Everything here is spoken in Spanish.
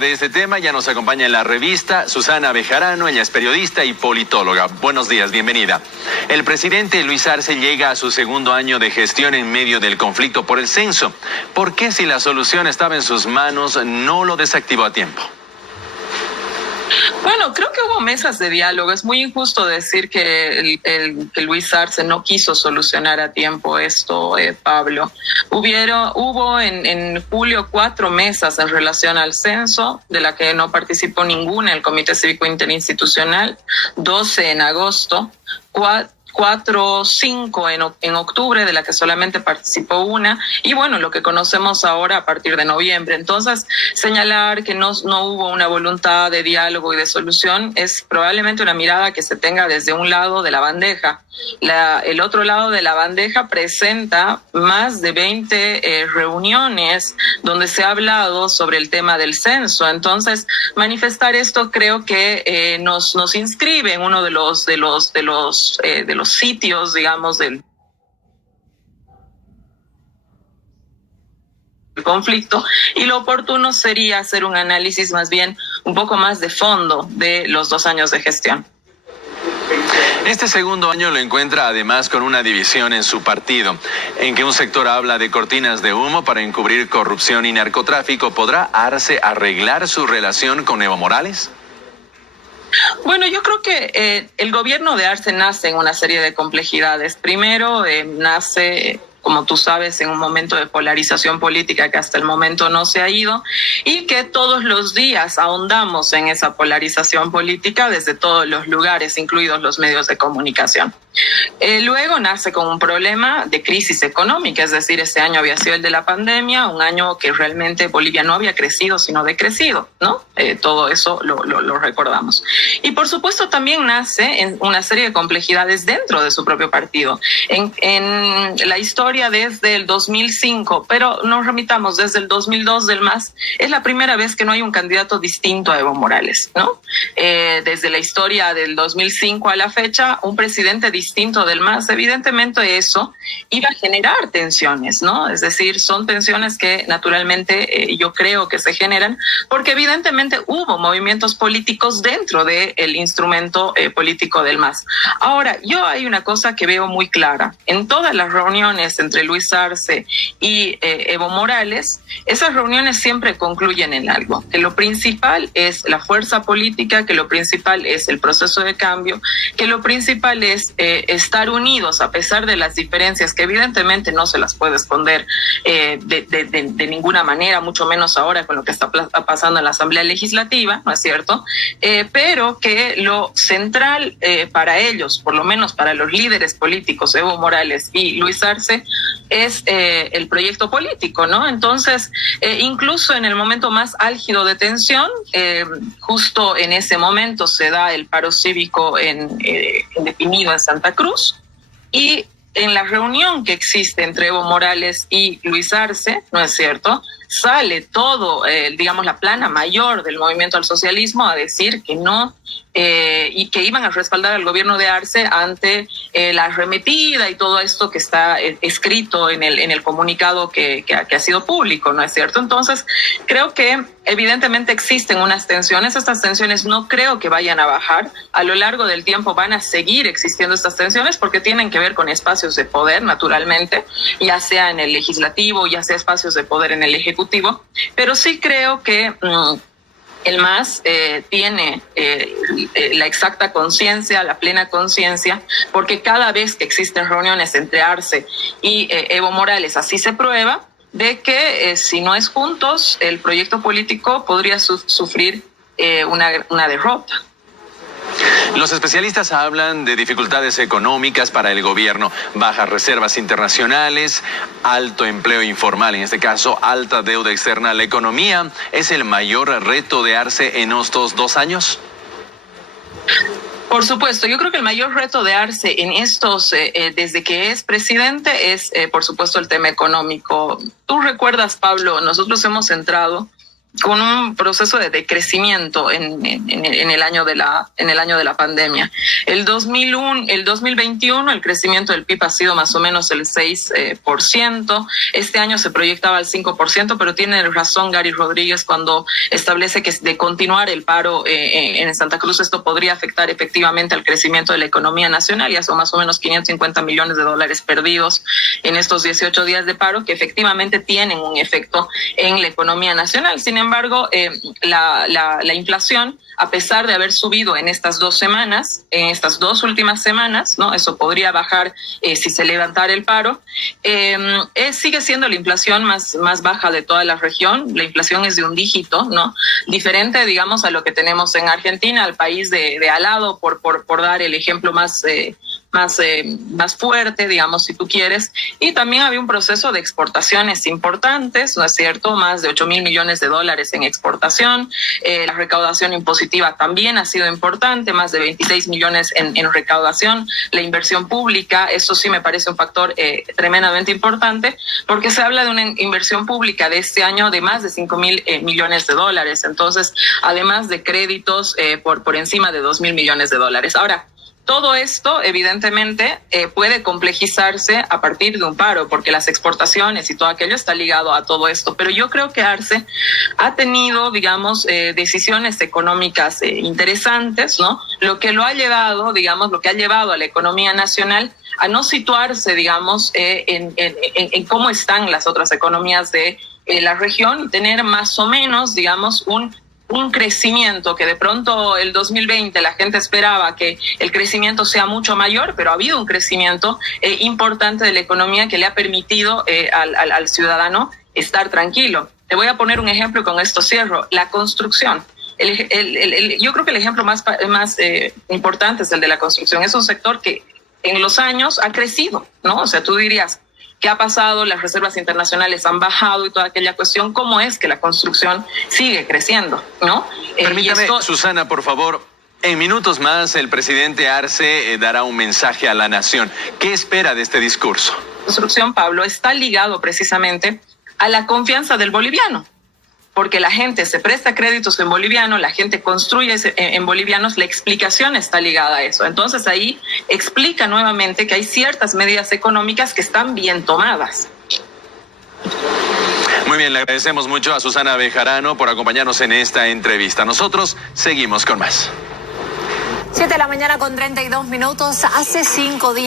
De este tema ya nos acompaña en la revista Susana Bejarano, ella es periodista y politóloga. Buenos días, bienvenida. El presidente Luis Arce llega a su segundo año de gestión en medio del conflicto por el censo. ¿Por qué, si la solución estaba en sus manos, no lo desactivó a tiempo? Bueno, creo que hubo mesas de diálogo. Es muy injusto decir que Luis Arce no quiso solucionar a tiempo esto, Pablo. Hubo en julio 4 mesas en relación al censo, de la que no participó ninguna el Comité Cívico Interinstitucional, 12 en agosto, 5 en octubre, de la que solamente participó una, y bueno, lo que conocemos ahora a partir de noviembre. Entonces, señalar que no hubo una voluntad de diálogo y de solución es probablemente una mirada que se tenga desde un lado de la bandeja. El otro lado de la bandeja presenta más de 20 reuniones donde se ha hablado sobre el tema del censo. Entonces, manifestar esto creo que nos inscribe en uno de los sitios, digamos, del conflicto, y lo oportuno sería hacer un análisis más bien un poco más de fondo de los 2 años de gestión. Este segundo año lo encuentra además con una división en su partido, en que un sector habla de cortinas de humo para encubrir corrupción y narcotráfico. ¿Podrá Arce arreglar su relación con Evo Morales? Bueno, yo creo que el gobierno de Arce nace en una serie de complejidades. Primero, nace, como tú sabes, en un momento de polarización política que hasta el momento no se ha ido, y que todos los días ahondamos en esa polarización política desde todos los lugares, incluidos los medios de comunicación. Luego nace con un problema de crisis económica, es decir, ese año había sido el de la pandemia, un año que realmente Bolivia no había crecido, sino decrecido, ¿no? Todo eso lo recordamos. Y por supuesto también nace en una serie de complejidades dentro de su propio partido. En la historia desde el 2005, pero nos remitamos desde el 2002 del MAS, es la primera vez que no hay un candidato distinto a Evo Morales, ¿no? Desde la historia del 2005 a la fecha, un presidente distinto del MAS, evidentemente eso iba a generar tensiones, ¿no? Es decir, son tensiones que naturalmente yo creo que se generan porque evidentemente hubo movimientos políticos dentro del instrumento político del MAS. Ahora, yo hay una cosa que veo muy clara. En todas las reuniones entre Luis Arce y Evo Morales, esas reuniones siempre concluyen en algo, que lo principal es la fuerza política, que lo principal es el proceso de cambio, que lo principal es estar unidos a pesar de las diferencias que evidentemente no se las puede esconder de ninguna manera, mucho menos ahora con lo que está pasando en la Asamblea Legislativa, ¿no es cierto? Pero que lo central para ellos, por lo menos para los líderes políticos, Evo Morales y Luis Arce, es el proyecto político, ¿no? Entonces, incluso en el momento más álgido de tensión, justo en ese momento se da el paro cívico definido en Santa Cruz, y en la reunión que existe entre Evo Morales y Luis Arce, ¿no es cierto?, sale todo, digamos, la plana mayor del movimiento al socialismo a decir que no, y que iban a respaldar al gobierno de Arce ante la arremetida y todo esto que está escrito en el comunicado que ha sido público, ¿no es cierto? Entonces, creo que evidentemente existen unas tensiones. Estas tensiones no creo que vayan a bajar. A lo largo del tiempo van a seguir existiendo estas tensiones porque tienen que ver con espacios de poder, naturalmente, ya sea en el legislativo, ya sea espacios de poder en el ejecutivo, pero sí creo que el MAS tiene la exacta conciencia, la plena conciencia, porque cada vez que existen reuniones entre Arce y Evo Morales, así se prueba de que si no es juntos, el proyecto político podría sufrir una derrota. Los especialistas hablan de dificultades económicas para el gobierno, bajas reservas internacionales, alto empleo informal, en este caso alta deuda externa. ¿La economía es el mayor reto de Arce en estos 2 años? Por supuesto, yo creo que el mayor reto de Arce en desde que es presidente es, por supuesto, el tema económico. Tú recuerdas, Pablo, nosotros hemos entrado con un proceso de decrecimiento en el año de la pandemia. El 2021 el crecimiento del PIB ha sido más o menos el 6%. Este año se proyectaba al 5%, pero tiene razón Gary Rodríguez cuando establece que de continuar el paro en Santa Cruz, esto podría afectar efectivamente al crecimiento de la economía nacional. Ya son más o menos $550 millones perdidos en estos 18 días de paro, que efectivamente tienen un efecto en la economía nacional. Sin embargo, la inflación, a pesar de haber subido en estas 2 semanas, en estas 2 últimas semanas, ¿no? Eso podría bajar si se levantara el paro. Sigue siendo la inflación más baja de toda la región. La inflación es de un dígito, ¿no? Diferente, digamos, a lo que tenemos en Argentina, al país de al lado, por dar el ejemplo más fuerte, digamos, si tú quieres. Y también había un proceso de exportaciones importantes, ¿no es cierto? Más de $8,000 millones en exportación. La recaudación impositiva también ha sido importante, más de 26 millones en recaudación. La inversión pública, eso sí me parece un factor tremendamente importante, porque se habla de una inversión pública de este año de más de $5,000 millones. Entonces, además de créditos por encima de $2,000 millones. Ahora, todo esto, evidentemente, puede complejizarse a partir de un paro, porque las exportaciones y todo aquello está ligado a todo esto. Pero yo creo que Arce ha tenido, digamos, decisiones económicas interesantes, ¿no? Lo que ha llevado a la economía nacional a no situarse, digamos, en cómo están las otras economías de la región y tener más o menos, digamos, un crecimiento que de pronto el 2020 la gente esperaba que el crecimiento sea mucho mayor, pero ha habido un crecimiento importante de la economía que le ha permitido al ciudadano estar tranquilo. Te voy a poner un ejemplo y con esto cierro. La construcción. Yo creo que el ejemplo más importante es el de la construcción. Es un sector que en los años ha crecido, ¿no? O sea, tú dirías, ¿qué ha pasado? Las reservas internacionales han bajado y toda aquella cuestión. ¿Cómo es que la construcción sigue creciendo, no? Permítame, Susana, por favor. En minutos más, el presidente Arce dará un mensaje a la nación. ¿Qué espera de este discurso? La construcción, Pablo, está ligado precisamente a la confianza del boliviano, porque la gente se presta créditos en boliviano, la gente construye en bolivianos, la explicación está ligada a eso. Entonces ahí explica nuevamente que hay ciertas medidas económicas que están bien tomadas. Muy bien, le agradecemos mucho a Susana Bejarano por acompañarnos en esta entrevista. Nosotros seguimos con más. 7 de la mañana con 32 minutos. Hace 5 días.